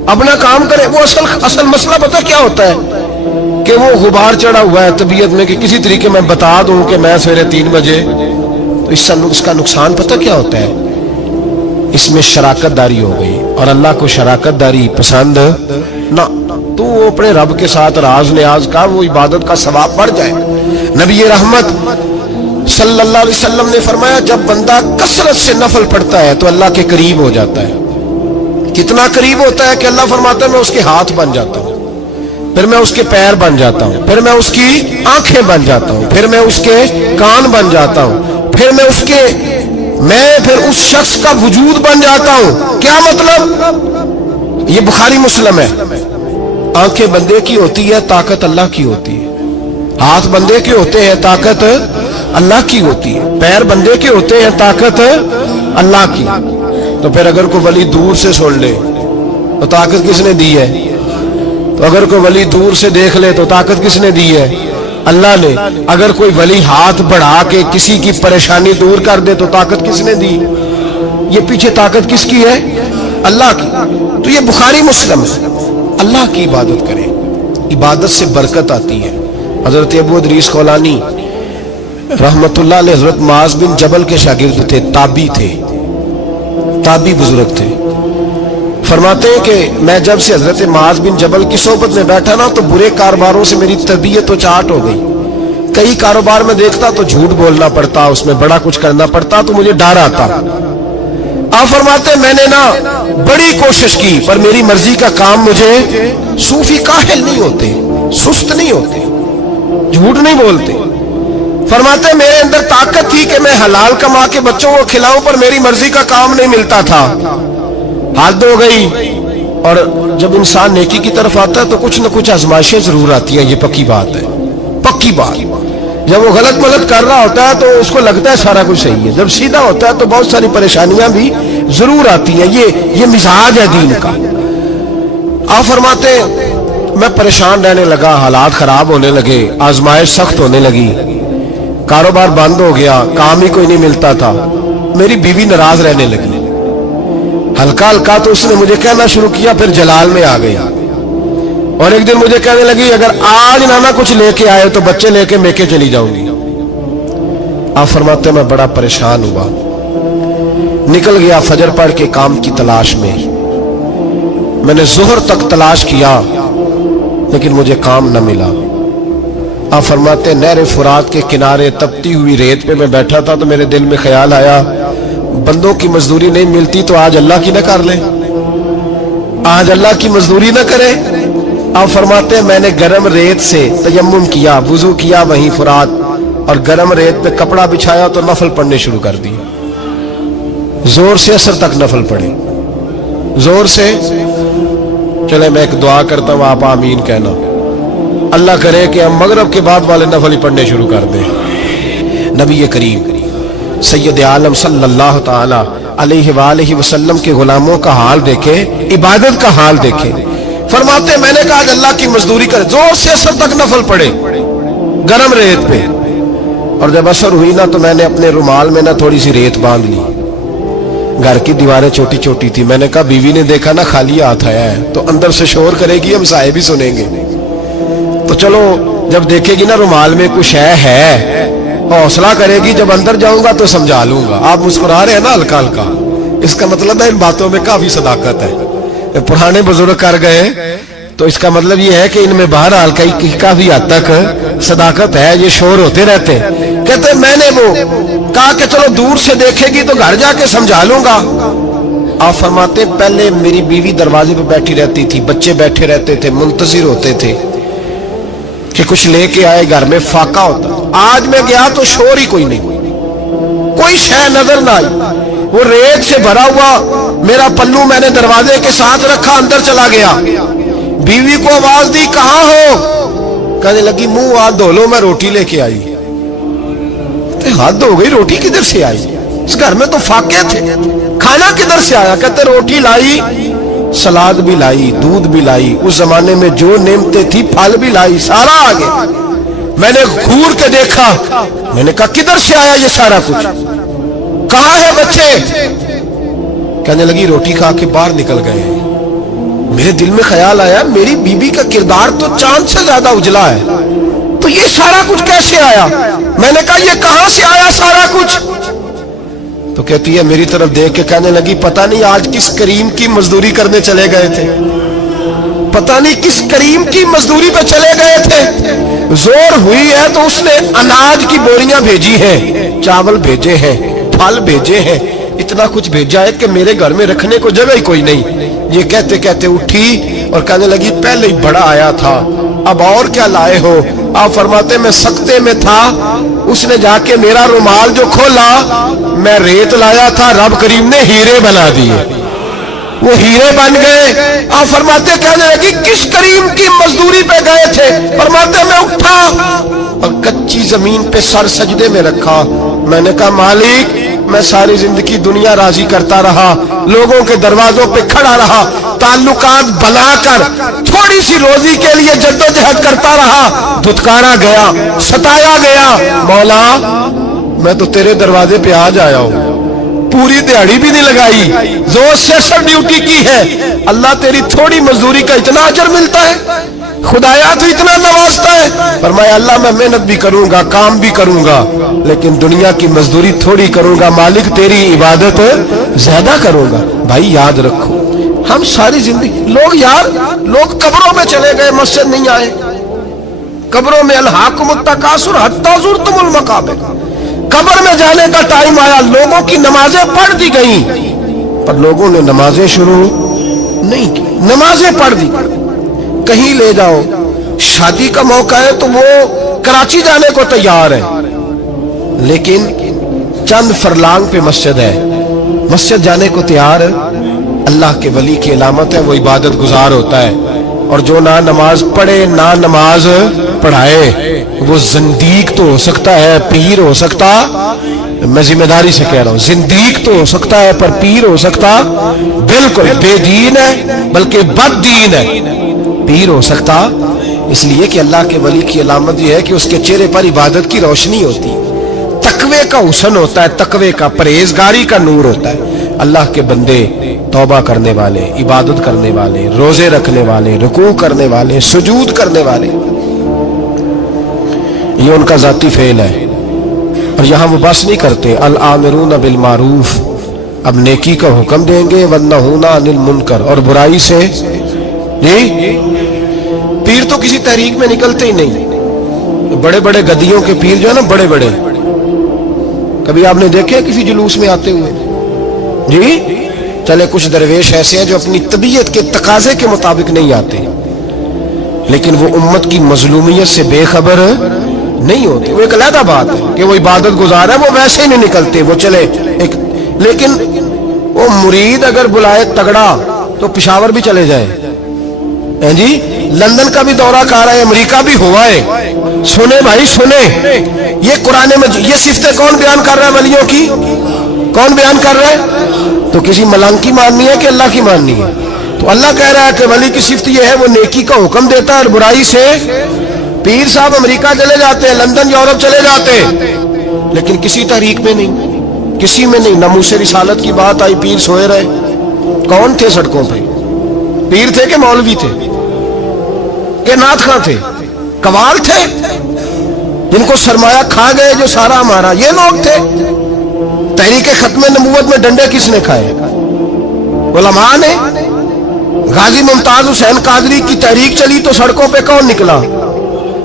अपना काम करे। वो असल मसला पता क्या होता है कि वो गुबार चढ़ा हुआ है तबीयत में कि किसी तरीके मैं बता दूं कि मैं सवेरे 3 बजे تو اس کا نقصان پتہ کیا ہوتا ہے؟ اس میں شراکت داری ہو گئی، اور اللہ کو شراکت داری پسند نہ۔ تو وہ اپنے رب کے ساتھ راز نیاز کا وہ عبادت کا ثواب بڑھ جائے۔ نبی رحمت صلی اللہ علیہ وسلم نے فرمایا جب بندہ کثرت سے نفل پڑھتا ہے تو اللہ کے قریب ہو جاتا ہے۔ کتنا قریب ہوتا ہے کہ اللہ فرماتا ہے میں اس کے ہاتھ بن جاتا ہوں، پھر میں اس کے پیر بن جاتا ہوں، پھر میں اس کی آنکھیں بن جاتا ہوں، پھر میں اس کے کان بن جاتا ہوں، پھر اس شخص کا وجود بن جاتا ہوں۔ کیا مطلب؟ یہ بخاری مسلم ہے۔ آنکھیں بندے کی ہوتی ہے، طاقت اللہ کی ہوتی ہے۔ ہاتھ بندے کے ہوتے ہیں، طاقت اللہ کی ہوتی ہے۔ پیر بندے کے ہوتے ہیں، طاقت اللہ کی۔ تو پھر اگر کوئی ولی دور سے سن لے تو طاقت کس نے دی ہے؟ تو اگر کوئی ولی دور سے دیکھ لے تو طاقت کس نے دی ہے؟ اللہ نے۔ اگر کوئی ولی ہاتھ بڑھا کے کسی کی پریشانی دور کر دے تو طاقت کس نے دی؟ یہ پیچھے طاقت کس کی ہے؟ اللہ کی۔ تو یہ بخاری مسلم ہے۔ اللہ کی عبادت کریں، عبادت سے برکت آتی ہے۔ حضرت ابو ادریس خولانی رحمت اللہ علیہ حضرت معاذ بن جبل کے شاگرد تھے، تابعی بزرگ تھے۔ فرماتے ہیں کہ میں جب سے حضرت معاذ بن جبل کی صحبت میں بیٹھا نا تو برے کاروباروں سے میری طبیعت تو چاٹ ہو گئی۔ کئی کاروبار میں دیکھتا تو جھوٹ بولنا پڑتا، اس میں بڑا کچھ کرنا پڑتا تو مجھے ڈر آتا۔ آپ فرماتے ہیں میں نے نا بڑی کوشش کی پر میری مرضی کا کام مجھے، صوفی کاہل نہیں ہوتے، سست نہیں ہوتے، جھوٹ نہیں بولتے۔ فرماتے ہیں میرے اندر طاقت تھی کہ میں حلال کما کے بچوں کو کھلاؤں پر میری مرضی کا کام نہیں ملتا تھا۔ حد ہو گئی۔ اور جب انسان نیکی کی طرف آتا ہے تو کچھ نہ کچھ آزمائشیں ضرور آتی ہیں، یہ پکی بات ہے، پکی بات۔ جب وہ غلط ملت کر رہا ہوتا ہے تو اس کو لگتا ہے سارا کچھ صحیح ہے، جب سیدھا ہوتا ہے تو بہت ساری پریشانیاں بھی ضرور آتی ہیں، یہ مزاج ہے دین کا۔ آپ فرماتے ہیں میں پریشان رہنے لگا، حالات خراب ہونے لگے، آزمائش سخت ہونے لگی، کاروبار بند ہو گیا، کام ہی کوئی نہیں ملتا تھا، میری بیوی ناراض رہنے لگی۔ ہلکا ہلکا تو اس نے مجھے کہنا شروع کیا، پھر جلال میں آ گئی، اور ایک دن مجھے کہنے لگی اگر آج نانا کچھ لے کے آئے تو بچے لے کے میکے چلی جاؤں گی۔ آپ فرماتے ہیں میں بڑا پریشان ہوا، نکل گیا فجر پڑھ کے کام کی تلاش میں۔ میں نے ظہر تک تلاش کیا لیکن مجھے کام نہ ملا۔ آپ فرماتے ہیں نہر فرات کے کنارے تپتی ہوئی ریت پہ میں بیٹھا تھا تو میرے دل میں خیال آیا بندوں کی مزدوری نہیں ملتی تو آج اللہ کی نہ کر لیں، آج اللہ کی مزدوری نہ کرے۔ آپ فرماتے ہیں میں نے گرم ریت سے تیمم کیا، وضو کیا وہیں فرات، اور گرم ریت پہ کپڑا بچھایا تو نفل پڑھنے شروع کر دی، زور سے اثر تک نفل پڑھے، زور سے۔ چلے میں ایک دعا کرتا ہوں، آپ آمین کہنا، اللہ کرے کہ ہم مغرب کے بعد والے نفل ہی پڑھنے شروع کر دیں۔ نبی کریم سید عالم صلی اللہ تعالی علیہ وآلہ وسلم کے غلاموں کا حال دیکھے، عبادت کا حال دیکھے۔ فرماتے میں نے کہا کہ اللہ کی مزدوری کرے، زور سے اثر تک نفل پڑھے گرم ریت پہ، اور جب اثر ہوئی نا تو میں نے اپنے رومال میں نا تھوڑی سی ریت باندھ لی، گھر کی دیواریں چھوٹی چھوٹی تھی، میں نے کہا بیوی نے دیکھا نا خالی ہاتھ آیا ہے تو اندر سے شور کرے گی، ہم صاحب بھی سنیں گے، تو چلو جب دیکھے گی نا رومال میں کچھ ہے حوصلہ کرے گی، جب اندر جاؤں گا تو سمجھا لوں گا۔ آپ مسکرا رہے ہیں نا ہلکا ہلکا، اس کا مطلب ہے ان باتوں میں کافی صداقت ہے۔ پرانے بزرگ کر گئے تو اس کا مطلب یہ ہے کہ ان میں بہرحال کافی حد تک صداقت ہے، یہ شور ہوتے رہتے ہیں۔ کہتے میں نے وہ کہا کہ چلو دور سے دیکھے گی تو گھر جا کے سمجھا لوں گا۔ آپ فرماتے پہلے میری بیوی دروازے پہ بیٹھی رہتی تھی، بچے بیٹھے رہتے تھے، منتظر ہوتے تھے کہ کچھ لے کے آئے، گھر میں فاقہ ہوتا۔ آج میں گیا تو شور ہی کوئی نہیں، کوئی شے نظر نہ آئی، وہ ریت سے بھرا ہوا میرا پلو میں نے دروازے کے ساتھ رکھا، اندر چلا گیا، بیوی کو آواز دی کہاں ہو؟ کہنے لگی منہ ہاتھ دھو لو، میں روٹی لے کے آئی۔ ہاتھ دھو گئی، روٹی کدھر سے آئی؟ اس گھر میں تو فاقے تھے، کھانا کدھر سے آیا؟ کہتے روٹی لائی، سلاد بھی لائی، دودھ بھی لائی، اس زمانے میں جو نعمتیں تھی پھل بھی لائی، سارا آ گیا۔ میں نے گھور کے دیکھا، میں نے کہا کدھر سے آیا یہ سارا کچھ؟ کہاں ہے بچے؟ کہنے لگی روٹی کھا کے باہر نکل گئے ہیں۔ میرے دل میں خیال آیا میری بیوی کا کردار تو چاند سے زیادہ اجلا ہے، تو یہ سارا کچھ کیسے آیا؟ میں نے کہا یہ کہاں سے آیا سارا کچھ؟ تو کہتی ہے میری طرف دیکھ کے کہنے لگی پتہ نہیں آج کس کریم کی مزدوری کرنے چلے گئے تھے, پتہ نہیں کس کریم کی مزدوری پہ چلے گئے تھے, زور ہوئی ہے تو اس نے اناج کی بوریاں بھیجی ہیں, چاول بھیجے ہیں, پھل بھیجے ہیں, اتنا کچھ بھیجا ہے کہ میرے گھر میں رکھنے کو جگہ ہی کوئی نہیں. یہ کہتے کہتے اٹھی اور کہنے لگی پہلے ہی بڑا آیا تھا, اب اور کیا لائے ہو؟ آپ فرماتے میں سکتے میں تھا, اس نے جا کے میرا رومال جو کھولا, میں ریت لایا تھا, رب کریم نے ہیرے بنا دیے, وہ ہیرے بن گئے. آپ فرماتے کہنے لگی کس کریم کی مزدوری پہ گئے تھے؟ فرماتے میں اٹھا اور کچی زمین پہ سر سجدے میں رکھا, میں نے کہا مالک میں ساری زندگی دنیا راضی کرتا رہا, لوگوں کے دروازوں پہ کھڑا رہا, تعلقات بنا کر تھوڑی سی روزی کے لیے جدوجہد کرتا رہا, دھتکارا گیا, ستایا گیا, مولا میں تو تیرے دروازے پہ آج آیا ہوں, پوری دیہڑی بھی نہیں لگائی, زور سے سر ڈیوٹی کی ہے, اللہ تیری تھوڑی مزدوری کا اتنا اجر ملتا ہے, خدایا تو اتنا نوازتا ہے. فرمایا اللہ میں محنت بھی کروں گا, کام بھی کروں گا, لیکن دنیا کی مزدوری تھوڑی کروں گا, مالک تیری عبادت زیادہ کروں گا. بھائی یاد رکھو ہم ساری زندگی لوگ قبروں میں چلے گئے, مسجد نہیں آئے, قبروں میں الہاکم التکاثر حتی زرتم المقابر, قبر میں جانے کا ٹائم آیا, لوگوں کی نمازیں پڑھ دی گئیں پر لوگوں نے نمازیں شروع نہیں کی, نمازیں پڑھ دی. کہیں لے جاؤ, شادی کا موقع ہے تو وہ کراچی جانے کو تیار ہے, لیکن چند فرلانگ پہ مسجد ہے, مسجد جانے کو تیار ہے. اللہ کے ولی کی علامت ہے وہ عبادت گزار ہوتا ہے, اور جو نہ نماز پڑھے نہ نماز پڑھائے وہ زندیق تو ہو سکتا ہے, پیر ہو سکتا, میں ذمہ داری سے کہہ رہا ہوں زندیق تو ہو سکتا ہے پر پیر ہو سکتا بالکل بے دین ہے بلکہ بد دین ہے, پیر ہو سکتا. اس لیے کہ اللہ کے ولی کی علامت یہ ہے کہ اس کے چہرے پر عبادت کی روشنی ہوتی, تقوی کا حسن ہوتا ہے, تقوی کا, پرہیزگاری کا نور ہوتا ہے. اللہ کے بندے توبہ کرنے والے, عبادت کرنے والے, روزے رکھنے والے, رکوع کرنے والے, سجود کرنے والے, یہ ان کا ذاتی فعل ہے. اور یہاں وہ بس نہیں کرتے, الامرون بالمعروف, اب نیکی کا حکم دیں گے, والنہون عن المنکر, اور برائی سے. جی پیر تو کسی تحریک میں نکلتے ہی نہیں, بڑے بڑے گدیوں کے پیر جو ہے نا, بڑے بڑے, کبھی آپ نے دیکھے کسی جلوس میں آتے ہوئے؟ جی چلے کچھ درویش ایسے ہیں جو اپنی طبیعت کے تقاضے کے مطابق نہیں آتے, لیکن وہ امت کی مظلومیت سے بے خبر نہیں ہوتے. وہ ایک علیحدہ بات ہے کہ وہ عبادت گزار ہے, وہ ویسے ہی نہیں نکلتے, وہ چلے ایک, لیکن وہ مرید اگر بلائے تگڑا تو پشاور بھی چلے جائے, جی لندن کا بھی دورہ کر رہا ہے, امریکہ بھی ہوا ہے. سنے بھائی سنے, یہ قرآن میں یہ صفتیں کون بیان کر رہا ہے ولیوں کی؟ کون بیان کر رہا ہے؟ تو کسی ملنگ کی ماننی ہے کہ اللہ کی ماننی ہے؟ تو اللہ کہہ رہا ہے کہ ولی کی صفت یہ ہے وہ نیکی کا حکم دیتا ہے اور برائی سے. پیر صاحب امریکہ چلے جاتے ہیں, لندن یورپ چلے جاتے ہیں, لیکن کسی تحریک میں نہیں, کسی میں نہیں. ناموس رسالت کی بات آئی, پیر سوئے رہے. کون تھے سڑکوں پہ؟ پیر تھے کہ مولوی تھے کہ نعت خواں تھے؟ قوال تھے جن کو سرمایہ کھا گئے جو سارا ہمارا, یہ لوگ تھے. تحریک ختم نبوت میں ڈنڈے کس نے کھائے؟ علماء نے. غازی ممتاز حسین قادری کی تحریک چلی تو سڑکوں پہ کون نکلا؟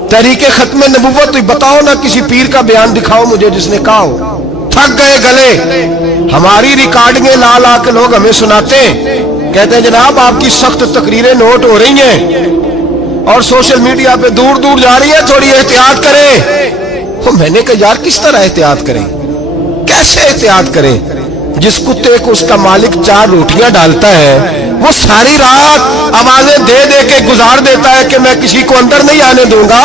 تحریک ختم نبوت. بتاؤ نا کسی پیر کا بیان دکھاؤ مجھے جس نے کہا ہو. تھک گئے گلے, ہماری ریکارڈنگیں لا لا کے لوگ ہمیں سناتے ہیں, کہتے ہیں جناب آپ کی سخت تقریریں نوٹ ہو رہی ہیں اور سوشل میڈیا پہ دور دور جا رہی ہے, تھوڑی احتیاط کریں. تو میں نے کہا یار کس طرح احتیاط کریں, کیسے احتیاط کریں؟ جس کتے کو اس کا مالک 4 روٹیاں ڈالتا ہے وہ ساری رات آوازیں دے دے کے گزار دیتا ہے کہ میں کسی کو اندر نہیں آنے دوں گا.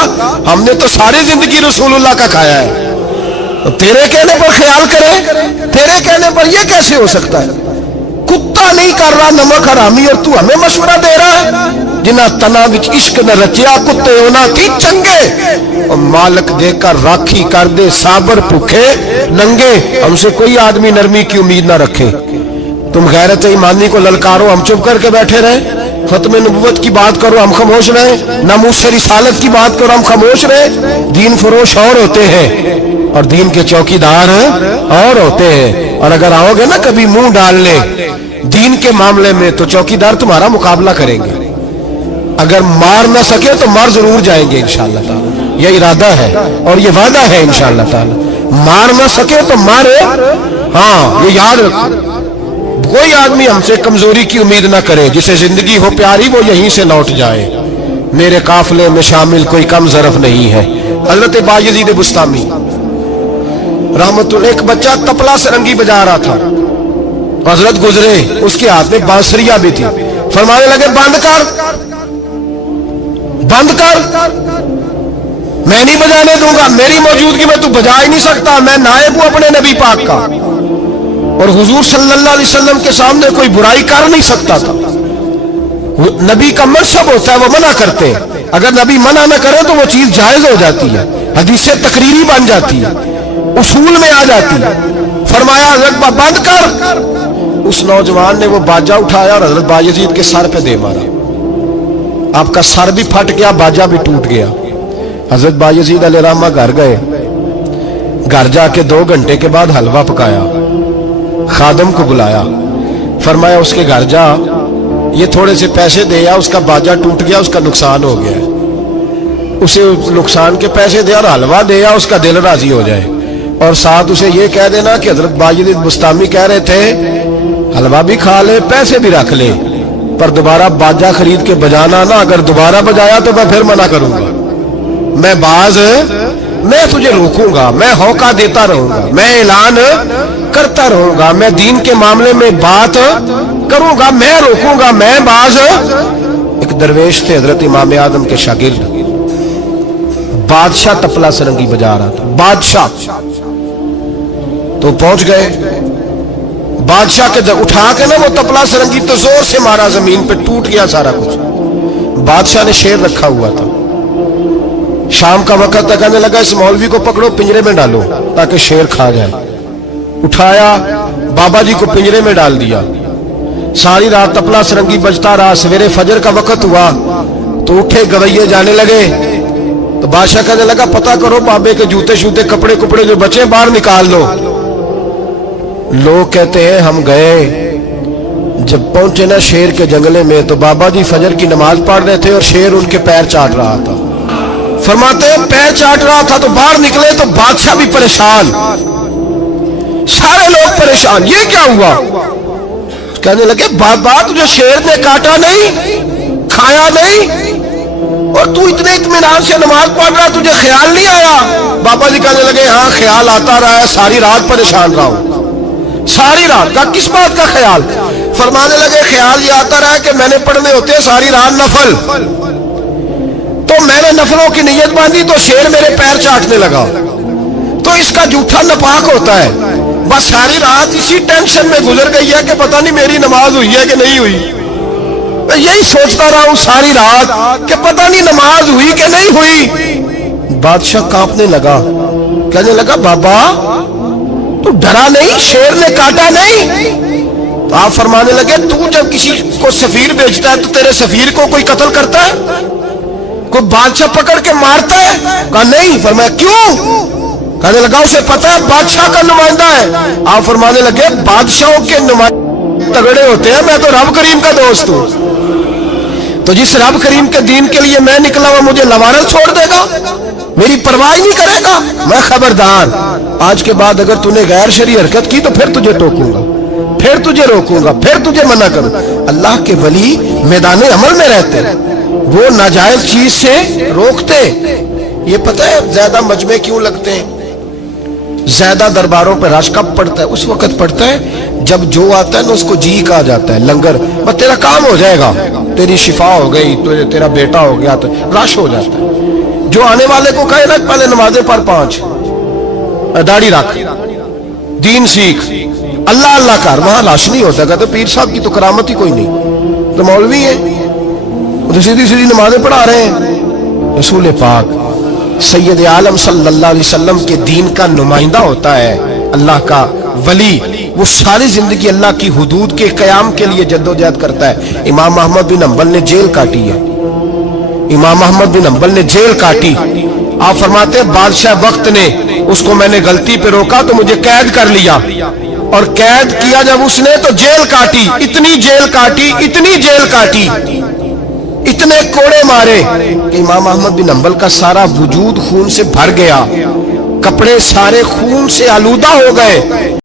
ہم نے تو ساری زندگی رسول اللہ کا کھایا ہے, تو تیرے کہنے پر خیال کرے, تیرے کہنے پر یہ کیسے ہو سکتا ہے؟ کتا نہیں کر رہا نمک حرامی اور تو ہمیں مشورہ دے رہا ہے. جنہ تنا وچ عشق نہ رچیا کتے ہونا کی چنگے, اور مالک دے کر راکھی کر دے صابر بھوکے ننگے. ہم سے کوئی آدمی نرمی کی امید نہ رکھے. تم غیرت ایمانی کو للکارو, ہم چپ کر کے بیٹھے رہے. ختم نبوت کی بات کرو ہم خاموش رہے, ناموس رسالت کی بات کرو ہم خاموش رہے. دین فروش اور ہوتے ہیں اور دین کے چوکیدار اور ہوتے ہیں. اور اگر आओगे ना कभी मुंह डालने दीन के मामले में तो चौकीदार तुम्हारा मुकाबला करेंगे। अगर मार ना सके तो मार जरूर जाएंगे इंशाअल्लाह ताला, ये इरादा है और ये वादा है इंशाअल्लाह ताला। मार ना सके तो मारे, हाँ ये याद रखो। कोई आदमी हमसे कमजोरी की उम्मीद ना करे, जिसे जिंदगी हो प्यारी वो यहीं से लौट जाए। मेरे काफले में शामिल कोई कम ज़रफ नहीं है। हजरत बायजीद बुस्तामी रहमतुल्लाह, एक बच्चा तबला सरंगी बजा रहा था, हजरत गुजरे, उसके हाथ में बांसुरिया भी थी। फरमाने लगे बंद कर, बंद कर, मैं नहीं बजाने दूंगा, मेरी मौजूदगी में तू बजा ही नहीं सकता, मैं नायब हूं अपने नबी पाक का और हुजूर सल्लल्लाहु अलैहि वसल्लम के सामने कोई बुराई कर नहीं सकता था। नबी का मनसब होता है, वो मना करते हैं। अगर नबी मना न करे तो वो चीज जायज हो जाती है, हदीस से तकरीरी बन जाती है, उसूल में आ जाती है। फरमाया हजरत बंद कर। उस नौजवान ने वो बाजा उठाया और हजरत बायजीद के सर पे दे मारा। आपका सर भी फट गया, बाजा भी टूट गया। हजरत बायजीद अलैहिर्रहमा घर गए, घर जाके 2 घंटे के बाद हलवा पकाया, खादम को बुलाया, फरमाया उसके घर जा, ये थोड़े से पैसे दे या, उसका बाजा टूट गया, उसका नुकसान हो गया, उसे नुकसान के पैसे दे और हलवा दे या, उसका दिल राजी हो जाए। और साथ उसे ये कह देना कि हजरत बायजीद बुस्तामी कह रहे थे हलवा भी खा ले, पैसे भी रख ले, पर दोबारा बाजा खरीद के बजाना ना, अगर दोबारा बजाया तो मैं फिर मना करूंगा। मैं तुझे रोकूंगा, मैं होका देता रहूंगा, मैं ऐलान करता रहूंगा, मैं दीन के मामले में बात करूंगा, मैं रोकूंगा, मैं बाज। एक दरवेश थे हजरत इमाम आदम के शागिर्द, बादशाह तबला सरंगी बजा रहा था, बादशाह। तो पहुंच गए, बादशाह के उठा के ना वो तबला सरंगी तो जोर से मारा, जमीन पे टूट गया सारा कुछ। बादशाह ने शेर रखा हुआ था, शाम का वक्त था, कहने लगा इस मौलवी को पकड़ो, पिंजरे में डालो ताकि शेर खा जाए। उठाया, बाबा जी को पिंजरे में डाल दिया। सारी रात तबला सरंगी बजता रहा। सवेरे फजर का वक्त हुआ तो उठे गवैये जाने लगे, तो बादशाह कहने लगा पता करो बाबे के जूते शूते कपड़े कुपड़े जो बचे बाहर निकाल लो। लोग कहते हैं हम गए, जब पहुंचे ना शेर के जंगले में तो बाबा जी फजर की नमाज पढ़ रहे थे और शेर उनके पैर चाट रहा था। फरमाते पैर चाट रहा था तो बाहर निकले तो बादशाह भी परेशान, सारे लोग परेशान, ये क्या हुआ? कहने लगे बाबा तुझे शेर ने काटा नहीं, खाया नहीं, और तू इतने इत्मीनान से नमाज पढ़ रहा, तुझे ख्याल नहीं आया? बाबा जी कहने लगे हाँ ख्याल आता रहा है, सारी रात परेशान रहा हूं। सारी रात का किस बात का ख्याल? फरमाने लगे ख्याल ये आता रहा कि मैंने पढ़ने होते हैं सारी रात नफल, तो मैंने नफलों की नियत बांधी तो शेर मेरे पैर चाटने लगा, तो इसका जूठा नपाक होता है। बस सारी रात इसी टेंशन में गुजर गई है कि पता नहीं मेरी नमाज हुई है कि नहीं हुई। मैं यही सोचता रहा हूं सारी रात कि पता नहीं नमाज हुई कि नहीं हुई। बादशाह कांपने लगा, कहने लगा बाबा तू डरा नहीं, शेर ने काटा नहीं? तो आप फरमाने लगे तू जब किसी को सफीर भेजता है तो तेरे सफीर को कोई कत्ल करता है, कोई बादशाह पकड़ के मारता है? कहा नहीं। फरमाया क्यों? कहने लगा उसे पता है बादशाह का नुमाइंदा है। आप फरमाने लगे बादशाहों के नुमाइंदे तगड़े होते हैं, मैं तो रब करीम का दोस्त हूं, तो जिस रब करीम के दीन के लिए मैं निकला हुआ मुझे लवारस छोड़ देगा, मेरी परवाह नहीं करेगा? मैं खबरदार, आज के बाद अगर तूने गैर शरई हरकत की तो फिर तुझे टोकूंगा, फिर तुझे रोकूंगा, फिर तुझे मना करूं। अल्लाह के वली मैदान अमल में रहते हैं, वो नाजायज चीज से रोकते। ये पता है ज्यादा मजमे क्यों लगते हैं, ज्यादा दरबारों पर रश कब पड़ता है? उस वक्त पड़ता है जब जो आता है ना उसको जी कहा जाता है, लंगर, बस तेरा काम हो जाएगा, तेरी शिफा हो गई, तो तेरा बेटा हो गया, तो रश हो जाता है। जो आने वाले को कहे ना पहले नमाजें पर 5, दाढ़ी रख, दीन सीख, अल्लाह अल्लाह कर, वहां रश नहीं होता। कहते पीर साहब की तो करामत ही कोई नहीं, तो मौलवी है, तो सीधी सीधी नमाजें पढ़ा रहे हैं। रसूल पाक सैयद आलम सल्लल्लाहु अलैहि वसल्लम के दीन का नुमाइंदा होता है अल्लाह का वली, वो सारी जिंदगी अल्लाह की हुदूद के कयाम के लिए जद्दोजहद करता है। इमाम अहमद बिन हंबल ने जेल काटी है, इमाम अहमद बिन हंबल ने जेल काटी। आप फरमाते बादशाह वक्त ने उसको मैंने गलती पे रोका तो मुझे कैद कर लिया, اور قید کیا جب اس نے تو جیل کاٹی، اتنی جیل کاٹی، اتنی جیل کاٹی، اتنے کوڑے مارے کہ امام احمد بن حنبل کا سارا وجود خون سے بھر گیا، کپڑے سارے خون سے آلودہ ہو گئے۔